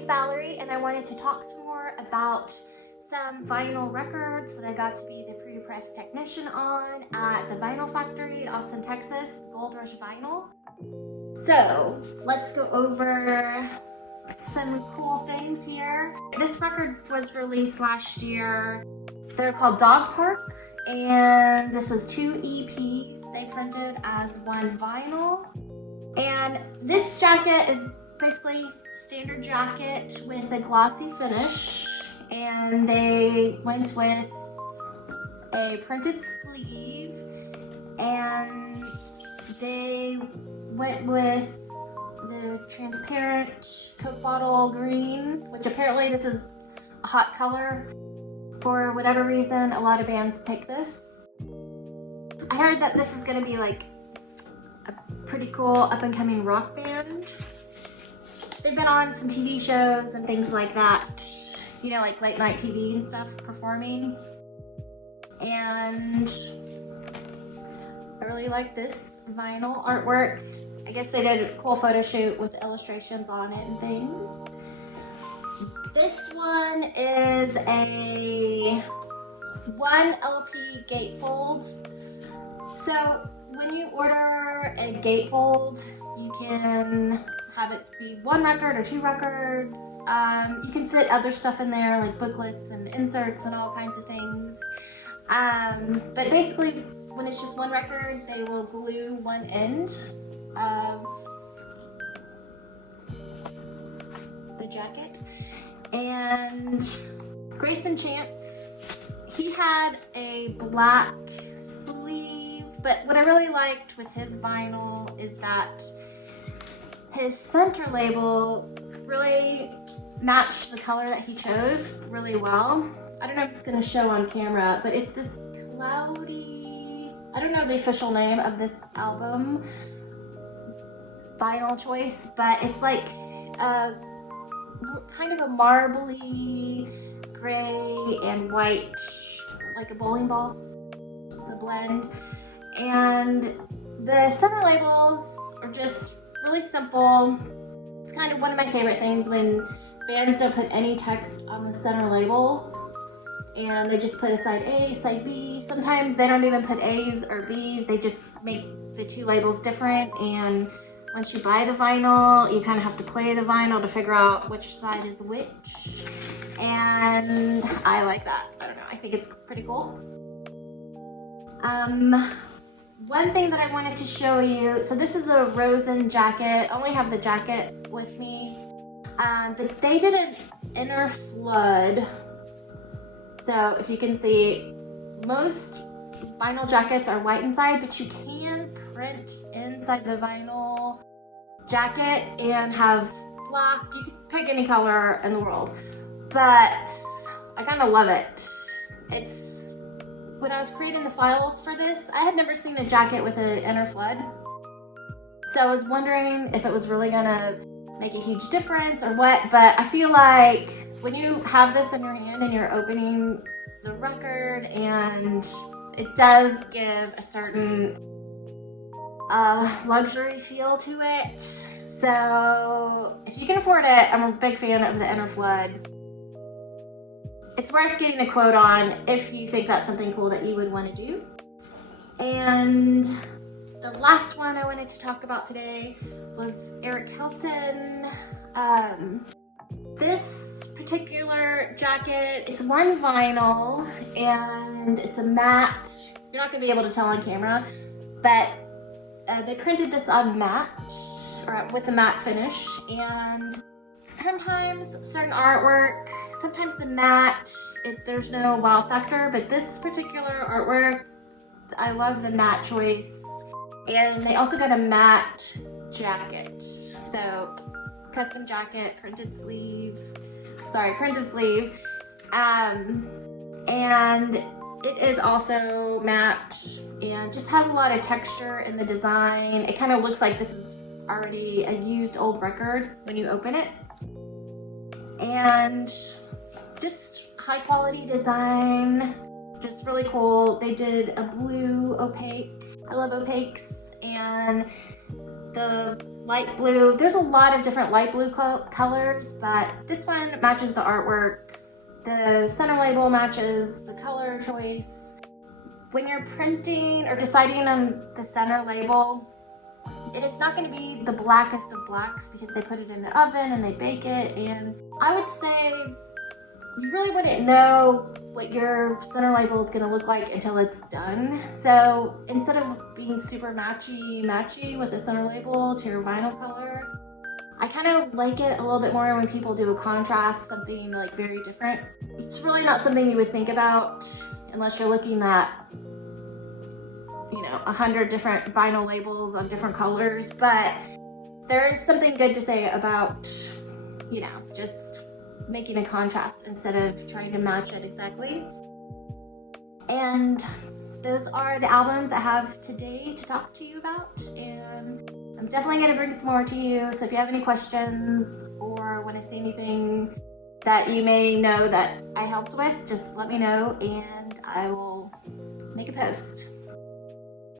it's Valerie, and I wanted to talk some more about some vinyl records that I got to be the Prepress technician on at the Vinyl Factory in Austin, Texas, Gold Rush Vinyl. So let's go over some cool things here. This record was released last year. They're called Dog Park, and this is 2 EPs. They printed as one vinyl. And this jacket is basically standard jacket with a glossy finish, and they went with a printed sleeve, and they went with the transparent Coke bottle green, which apparently this is a hot color. For whatever reason, a lot of bands pick this. I heard that this was gonna be like a pretty cool up-and-coming rock band. They've been on some TV shows and things like that, you know, like late night TV and stuff, performing. And I really like this vinyl artwork. I guess they did a cool photo shoot with illustrations on it and things. This one is a 1 LP gatefold. So when you order a gatefold, you can have it be 1 record or 2 records. You can fit other stuff in there, like booklets and inserts and all kinds of things. But basically, when it's just 1 record, they will glue one end of the jacket. And Grayson Chance, he had a black sleeve, but what I really liked with his vinyl is that his center label really matched the color that he chose really well. I don't know if it's going to show on camera, but it's this cloudy, I don't know the official name of this album vinyl choice, but it's like a kind of a marbly gray and white, like a bowling ball. It's a blend. And the center labels are just really simple. It's kind of one of my favorite things when bands don't put any text on the center labels and they just put a side A, side B. Sometimes they don't even put A's or B's, they just make the 2 labels different, and once you buy the vinyl, you kind of have to play the vinyl to figure out which side is which, and I like that. I don't know, I think it's pretty cool. One thing that I wanted to show you, so this is a Rosen jacket. I only have the jacket with me, but they did an inner flood. So if you can see, most vinyl jackets are white inside, but you can print inside the vinyl jacket and have black. You can pick any color in the world, but I kind of love it. It's, when I was creating the files for this, I had never seen a jacket with an inner flood. So I was wondering if it was really gonna make a huge difference or what, but I feel like when you have this in your hand and you're opening the record, and it does give a certain luxury feel to it. So if you can afford it, I'm a big fan of the inner flood. It's worth getting a quote on if you think that's something cool that you would want to do. And the last one I wanted to talk about today was Eric Hilton. This particular jacket, it's 1 vinyl and it's a matte. You're not going to be able to tell on camera, but they printed this on matte, or with a matte finish, and sometimes certain artwork, sometimes the matte, there's no wow factor, but this particular artwork, I love the matte choice. And they also got a matte jacket. So custom jacket, printed sleeve, and it is also matte and just has a lot of texture in the design. It kind of looks like this is already a used old record when you open it. And just high quality design, just really cool. They did a blue opaque. I love opaques, and the light blue. There's a lot of different light blue colors, but this one matches the artwork. The center label matches the color choice. When you're printing or deciding on the center label, it is not going to be the blackest of blacks because they put it in the oven and they bake it, and I would say you really wouldn't know what your center label is going to look like until it's done. So instead of being super matchy with the center label to your vinyl color, I kind of like it a little bit more when people do a contrast, something like very different. It's really not something you would think about unless you're looking at, you know, 100 different vinyl labels on different colors, but there is something good to say about, you know, just making a contrast instead of trying to match it exactly. And those are the albums I have today to talk to you about, and I'm definitely going to bring some more to you. So if you have any questions or want to see anything that you may know that I helped with, just let me know and I will make a post.